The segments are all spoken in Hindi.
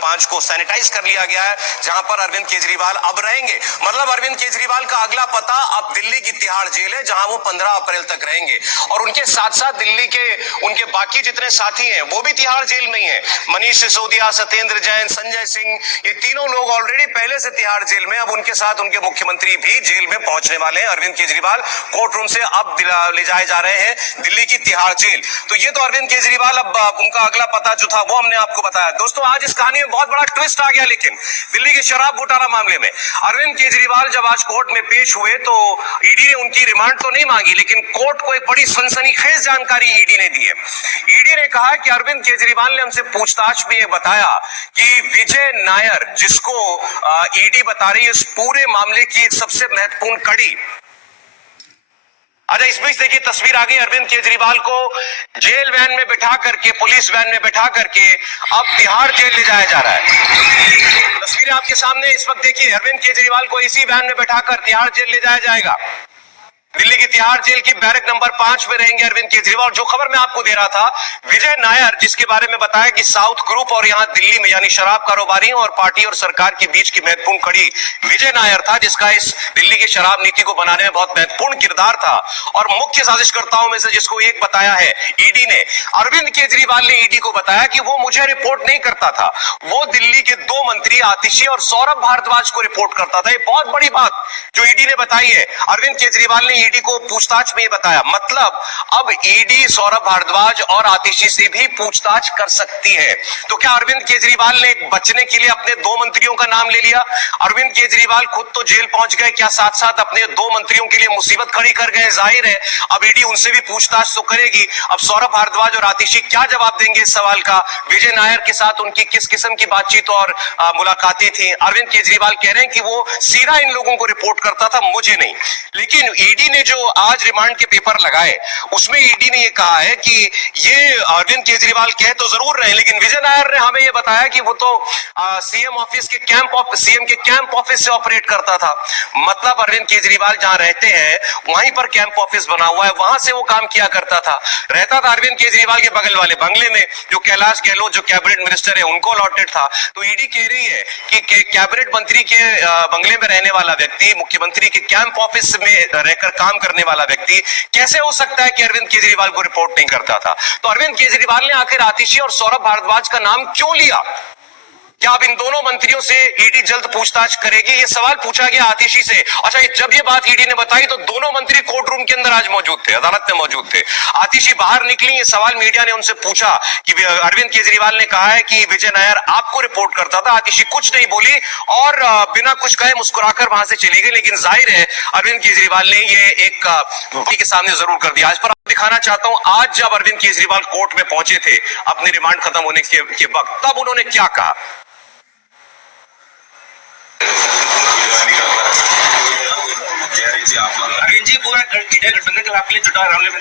5 को सैनिटाइज कर लिया गया है, जहां पर अरविंद केजरीवाल अब रहेंगे। मतलब अरविंद केजरीवाल का अगला पता अब दिल्ली की तिहाड़ जेल है, जहां वो 15 अप्रैल तक रहेंगे। और उनके साथ साथ दिल्ली के उनके बाकी जितने साथी हैं वो भी तिहाड़ जेल में ही हैं। मनीष सिसोदिया, सत्येंद्र जैन, संजय सिंह, ये तीनों लोग ऑलरेडी पहले से तिहाड़ जेल में। अब उनके साथ उनके मुख्यमंत्री भी जेल में पहुंचने वाले हैं। अरविंद केजरीवाल कोर्ट रूम से अब ले जाए जा रहे हैं दिल्ली की तिहाड़ जेल। तो ये तो अरविंद केजरीवाल, अब उनका अगला पता जो था वो हमने आपको बताया। दोस्तों, आज इस कहानी में बहुत बड़ा ट्विस्ट आ गया। लेकिन दिल्ली के शराब घोटाला मामले में अरविंद केजरीवाल जब आज कोर्ट में पेश हुए तो ईडी ने उनकी रिमांड तो नहीं मांगी, लेकिन कोर्ट को एक बड़ी सनसनीखेज जानकारी ईडी ने दी है। ईडी ने कहा कि अरविंद केजरीवाल ने हमसे पूछताछ में बताया कि विजय नायर, जिसको ईडी बता रही है इस पूरे मामले की सबसे महत्वपूर्ण कड़ी। अच्छा, इस बीच देखिए तस्वीर आ गई अरविंद केजरीवाल को जेल वैन में बिठा करके, पुलिस वैन में बिठा करके अब तिहाड़ जेल ले जाया जा रहा है। तस्वीरें आपके सामने इस वक्त देखिए, अरविंद केजरीवाल को इसी वैन में बिठाकर तिहाड़ जेल ले जाया जाएगा। दिल्ली की तिहाड़ जेल की बैरक नंबर 5 में रहेंगे अरविंद केजरीवाल। जो खबर मैं आपको दे रहा था, विजय नायर, जिसके बारे में बताया कि साउथ ग्रुप और यहां दिल्ली में यानी शराब कारोबारियों और पार्टी और सरकार के बीच की महत्वपूर्ण कड़ी विजय नायर था, जिसका इस दिल्ली की शराब नीति को बनाने में बहुत महत्वपूर्ण किरदार था। और मुख्य साजिशकर्ताओं में से जिसको एक बताया है ईडी ने, अरविंद केजरीवाल ने ईडी को बताया कि वो मुझे रिपोर्ट नहीं करता था, वो दिल्ली के 2 मंत्री आतिशी और सौरभ भारद्वाज को रिपोर्ट करता था। ये बहुत बड़ी बात जो ईडी ने बताई है। अरविंद केजरीवाल ने ईडी को पूछताछ में बताया, मतलब अब ईडी सौरभ भारद्वाज और आतिशी से भी पूछताछ कर सकती है। तो क्या अरविंद केजरीवाल ने बचने के लिए अपने 2 मंत्रियों का नाम ले लिया? अरविंद केजरीवाल खुद तो जेल पहुंच गए, क्या साथ साथ अपने 2 मंत्रियों के लिए मुसीबत खड़ी कर गए? जाहिर है अब ईडी उनसे भी पूछताछ तो करेगी। अब सौरभ भारद्वाज और आतिशी क्या जवाब देंगे इस सवाल का? विजय नायर के साथ उनकी किस किस्म की बातचीत और मुलाकातें थी? अरविंद केजरीवाल कह रहे हैं कि वो सीधा इन लोगों को रिपोर्ट करता था, मुझे नहीं। लेकिन ईडी ने जो आज रिमांड के पेपर लगाए उसमें ईडी ने ये कहा है कि ये अरविंद केजरीवाल कह तो जरूर रहे, लेकिन विजय नायर ने हमें ये बताया कि वो तो सीएम ऑफिस के कैंप ऑफिस से ऑपरेट करता था। मतलब अरविंद केजरीवाल जहां रहते हैं वहीं पर कैंप ऑफिस बना हुआ है, वहां से वो काम किया करता था। रहता था अरविंद केजरीवाल के बगल वाले बंगले में, जो कैलाश गहलोत जो कैबिनेट मिनिस्टर है उनको अलॉटेड था। तो ईडी कह रही है कि कैबिनेट मंत्री के बंगले में रहने वाला व्यक्ति, मुख्यमंत्री के कैंप ऑफिस में रहकर काम करने वाला व्यक्ति कैसे हो सकता है कि अरविंद केजरीवाल को रिपोर्ट नहीं करता था? तो अरविंद केजरीवाल ने आखिर आतिशी और सौरभ भारद्वाज का नाम क्यों लिया? क्या अब इन दोनों मंत्रियों से ईडी जल्द पूछताछ करेगी? ये सवाल पूछा गया आतिशी से। अच्छा, जब ये बात ईडी ने बताई तो दोनों मंत्री कोर्ट रूम के अंदर आज मौजूद थे, अदालत में मौजूद थे। आतिशी बाहर निकली, ये सवाल मीडिया ने उनसे पूछा कि अरविंद केजरीवाल ने कहा है कि विजय नायर आपको रिपोर्ट करता था। आतिशी कुछ नहीं बोली और बिना कुछ कहे मुस्कुराकर वहां से चली गई। लेकिन जाहिर है अरविंद केजरीवाल ने ये एक के सामने जरूर कर दिया। आज पर दिखाना चाहता हूं, आज जब अरविंद केजरीवाल कोर्ट में पहुंचे थे अपनी रिमांड खत्म होने के वक्त, तब उन्होंने क्या कहा। अरविंद जी, पूरा इंडिया गठबंधन के आपके लिए जुटा मामले में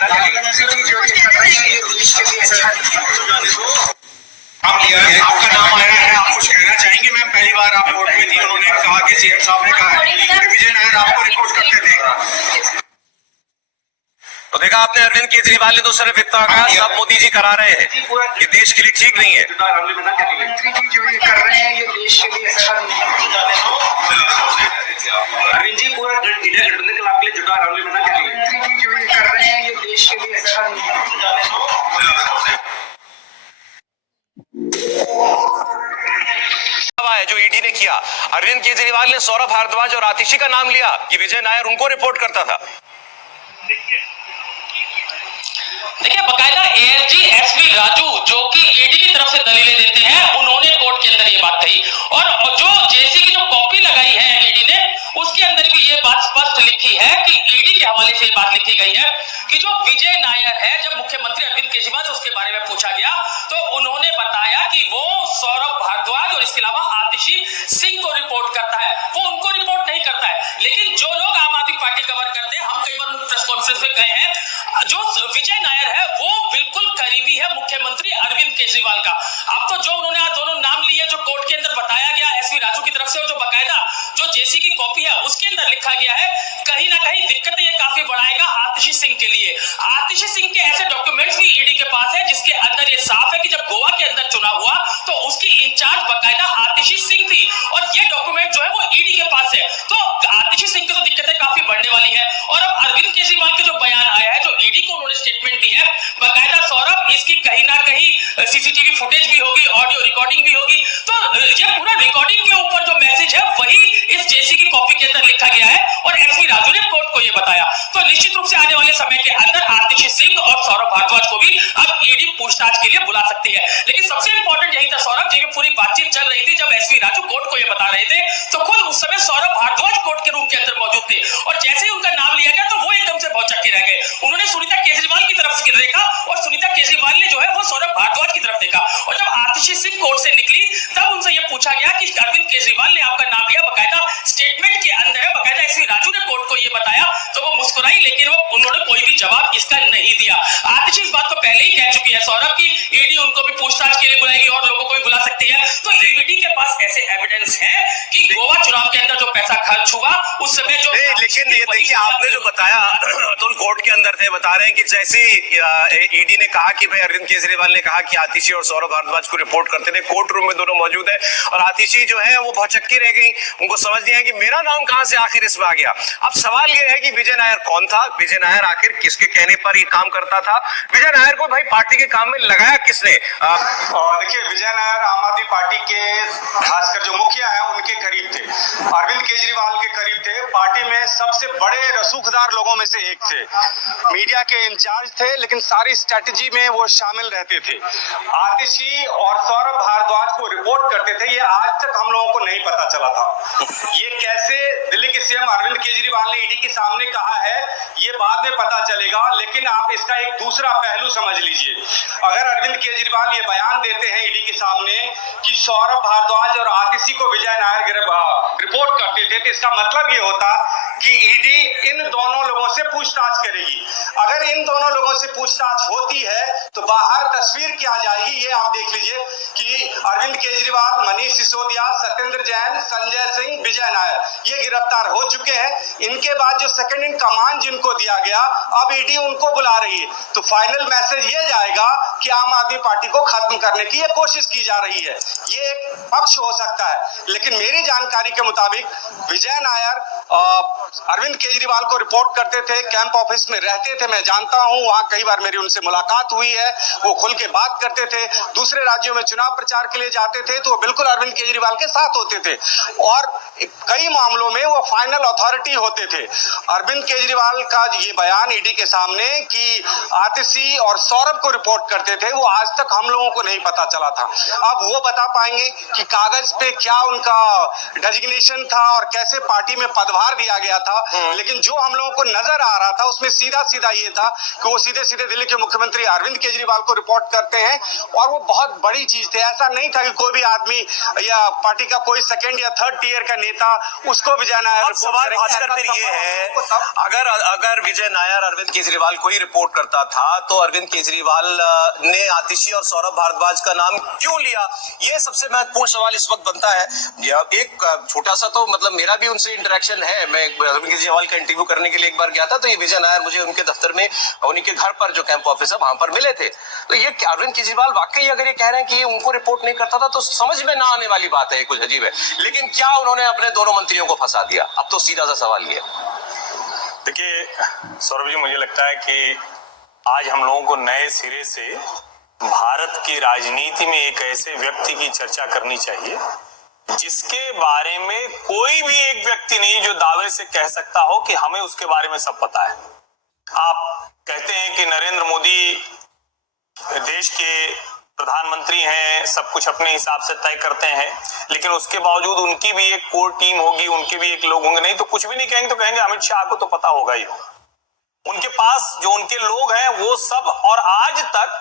आपका नाम आया है, आप कुछ कहना चाहेंगे? मैं पहली बार आप कोर्ट में थी, उन्होंने कहा कि सीएम साहब ने कहा कि विजय नायर आपको रिपोर्ट करते थे। तो देखा आपने, अरविंद केजरीवाल ने तो सिर्फ इतना कहा, सब मोदी जी करा रहे हैं, ये देश के लिए ठीक नहीं है। जो ये कर रहे हैं ये देश के लिए अच्छा नहीं है। अरविंद जी, पूरा इंडिया गठबंधन के आपके लिए जुटा मामले में जो ये कर रहे हैं ये देश के लिए अच्छा नहीं है। जो ईडी ने किया, अरविंद केजरीवाल ने सौरभ भारद्वाज और आतिशी का नाम लिया कि विजय नायर उनको रिपोर्ट करता था। देखिए, बकायदा एएसजी एसवी राजू जो कि ईडी की तरफ से दलीलें देते हैं, उन्होंने कोर्ट के अंदर ये बात कही। और जो जेसी की जो कॉपी लगाई है ईडी ने, उसके अंदर भी ये बात स्पष्ट लिखी है कि ईडी के हवाले से ये बात लिखी गई है कि जो विजय नायर है, जब मुख्यमंत्री अरविंद केजरीवाल से उसके बारे में पूछा गया तो उन्होंने बताया कि वो सौरभ भारद्वाज और इसके अलावा आतिशी सिंह को रिपोर्ट करता है, वो उनको रिपोर्ट नहीं करता है। लेकिन जो लोग आम आदमी पार्टी कवर करते हैं, हम कई बार प्रेस कॉन्फ्रेंस में गए हैं, जो विजय नायर है वो बिल्कुल करीबी है मुख्यमंत्री अरविंद केजरीवाल का। अब तो जो उन्होंने आज दोनों नाम लिए, जो कोर्ट के अंदर बताया गया एसवी राजू की तरफ से, और जो बकायदा जो जेसी की कॉपी है उसके अंदर लिखा गया है कहीं ना कहीं दिक्कतें ये काफी बढ़ाएगा आतिशी सिंह के लिए। आतिशी सिंह के ऐसे डॉक्यूमेंट्स भी ईडी के पास है जिसके अंदर ये साफ है कि जब गोवा के अंदर चुनाव हुआ तो उसकी इंचार्ज बकायदा आतिशी सिंह थी और ये डॉक्यूमेंट जो है वो ईडी के पास है। तो आतिशी सिंह की तो दिक्कतें काफी बढ़ने वाली है। और अब अरविंद केजरीवाल के जो बयान आया है, जो ईडी को उन्होंने स्टेटमेंट दी है बकायदा सौरभ, इसकी कहीं ना कहीं सीसीटीवी फुटेज भी होगी, ऑडियो रिकॉर्डिंग भी होगी। तो ये पूरा रिकॉर्डिंग के ऊपर जो मैसेज है वही इस जेसी की कॉपी के अंदर लिखा गया है और एसवी राजू ने कोर्ट को ये बताया। तो निश्चित रूप से आने वाले समय के अंदर आतिशी सिंह और सौरभ भारद्वाज को भी अब ईडी पूछताछ के लिए बुला सकती है। लेकिन सबसे इंपॉर्टेंट यही था सौरभ, जब पूरी बातचीत चल रही थी, जब एसवी राजू कोर्ट को ये बता रहे थे तो खुद उस समय सौरभ भारद्वाज कोर्ट के रूम के अंदर मौजूद थे और जैसे ही उनका नाम लिया गया तो वो एकदम से भौचक्के के रह गए। उन्होंने सुनीता केजरीवाल की तरफ देखा और सुनीता केजरीवाल ने जो है वो सौरभ भारद्वाज की तरफ देखा और जब आतिशी सिंह कोर्ट से निकली तब उनसे ये पूछा गया कि अरविंद केजरीवाल ने आपका नाम लिया, बकायदा स्टेटमेंट के अंदर है, बकायदा एसवी राजू ने कोर्ट को ये बताया। तो वो मुस्कुराई लेकिन वो उन्होंने कोई भी जवाब इसका नहीं दिया। आतिशी इस बात को पहले ही कह चुकी है सौरभ की ईडी उनको भी पूछताछ के लिए बुलाएगी और लोगों को भी बुला सकती है। तो ईडी के पास ऐसे एविडेंस है कि गोवा चुनाव के अंदर जो पैसा खर्च हुआ उस समय जो लेकिन ये देखिए आपने जो बताया तो कोर्ट के अंदर थे, बता रहे हैं कि जैसे ईडी ने कहा कि भाई अरविंद केजरीवाल ने कहा कि आतिशी और सौरभ भारद्वाज को रिपोर्ट करते थे, कोर्ट रूम में दोनों मौजूद है और आतिशी जो है वो भौचक्की रह गई, उनको समझ नहीं आया कि मेरा नाम कहां से आखिर इसमें आ गया। अब सवाल ये है कि विजय नायर कौन था, विजय नायर आखिर किसके कहने पर ये काम करता था, विजय नायर को भाई पार्टी के काम में लगाया किसने? देखिए विजय नायर आम आदमी पार्टी के खासकर जो मुखिया है उनके करीब थे, अरविंद केजरीवाल के करीब थे, पार्टी में सबसे बड़े रसूखदार लोगों में से एक थे, मीडिया के इंचार्ज थे, लेकिन सारी स्ट्रेटजी में वो शामिल रहते थे। आतिशी और सौरभ भारद्वाज को रिपोर्ट करते थे, ये आज तक हम लोगों को नहीं पता चला था। ये कैसे दिल्ली के सीएम अरविंद केजरीवाल ने ईडी के सामने कहा है ये बाद में पता चलेगा, लेकिन आप इसका एक दूसरा पहलू समझ लीजिए। अगर अरविंद केजरीवाल ये बयान देते हैं ईडी के सामने कि सौरभ भारद्वाज और आतिशी को विजय नायर रिपोर्ट करते थे, तो इसका मतलब ये होता कि ईडी इन दोनों लोगों से पूछताछ करेगी। अगर इन दोनों लोगों से पूछताछ होती है तो बाहर तस्वीर क्या जाएगी, ये आप देख लीजिए कि अरविंद केजरीवाल, मनीष सिसोदिया, सत्येंद्र जैन, संजय सिंह, विजय नायर ये गिरफ्तार हो चुके हैं। इनके बाद जो सेकंड इन कमांड जिनको दिया गया, अब ईडी उनको बुला रही है, तो फाइनल मैसेज ये जाएगा कि आम आदमी पार्टी को खत्म करने की ये कोशिश की जा रही है। ये एक पक्ष हो सकता है, लेकिन मेरी जानकारी के मुताबिक विजय नायर अरविंद केजरीवाल को रिपोर्ट करते थे, कैंप ऑफिस में रहते थे, मैं जानता हूं, वहां कई बार मेरी उनसे मुलाकात हुई है, वो खुल के बात करते थे। दूसरे राज्यों में चुनाव प्रचार के लिए जाते थे तो वो बिल्कुल अरविंद केजरीवाल के साथ होते थे और कई मामलों में वो फाइनल अथॉरिटी होते थे। अरविंद केजरीवाल का ये बयान ईडी के सामने कि आतिशी और सौरभ को रिपोर्ट करते थे, वो आज तक हम लोगों को नहीं पता चला था। अब वो बता पाएंगे कि कागज पे क्या उनका डेजिग्नेशन था और कैसे पार्टी में पदभार दिया गया था, लेकिन जो हम लोगों को नजर आ रहा था उसमें सीधा सीधा ये था कि वो सीधे सीधे दिल्ली के मुख्यमंत्री अरविंद केजरीवाल को रिपोर्ट करते हैं और वो बहुत बड़ी चीज थी। ऐसा नहीं था कि कोई भी आदमी या पार्टी का कोई सेकंड या थर्ड टियर का नेता उसको विजय नायर सवाल खासकर फिर ये है, अगर विजय नायर अरविंद केजरीवाल को ही रिपोर्ट करता था तो अरविंद केजरीवाल ने आतिशी और सौरभ भारद्वाज का नाम क्यों लिया, ये सबसे महत्वपूर्ण सवाल इस वक्त बनता है। एक छोटा सा तो मतलब मेरा भी उनसे इंटरेक्शन है, मैं अरविंद केजरीवाल का इंटरव्यू करने के लिए एक बार गया था तो ये विजय नायर मुझे उनके दफ्तर में, उन्हीं के घर पर जो कैंप ऑफिस है वहां पर मिले थे। तो ये अरविंद केजरीवाल वाकई अगर ये कह रहे हैं कि ये उनको रिपोर्ट नहीं करता था तो समझ में ना आने वाली बात है, कुछ अजीब है। लेकिन क्या उन्होंने अपने दोनों मंत्रियों को फंसा दिया? अब तो सीधा सा सवाल ये। देखिए सौरभ जी, मुझे लगता है कि आज हम लोगों को नए सिरे से भारत की राजनीति में एक ऐसे व्यक्ति की चर्चा करनी चाहिए जिसके बारे में कोई भी एक व्यक्ति नहीं जो दावे से कह सकता हो कि हमें उसके बारे में सब पता है। आप कहते हैं कि नरेंद्र मोदी देश के प्रधानमंत्री हैं, सब कुछ अपने हिसाब से तय करते हैं, लेकिन उसके बावजूद उनकी भी एक कोर टीम होगी, उनके भी एक लोग होंगे, नहीं तो कुछ भी नहीं कहेंगे तो कहेंगे अमित शाह को तो पता होगा ही होगा। उनके पास जो उनके लोग हैं वो सब, और आज तक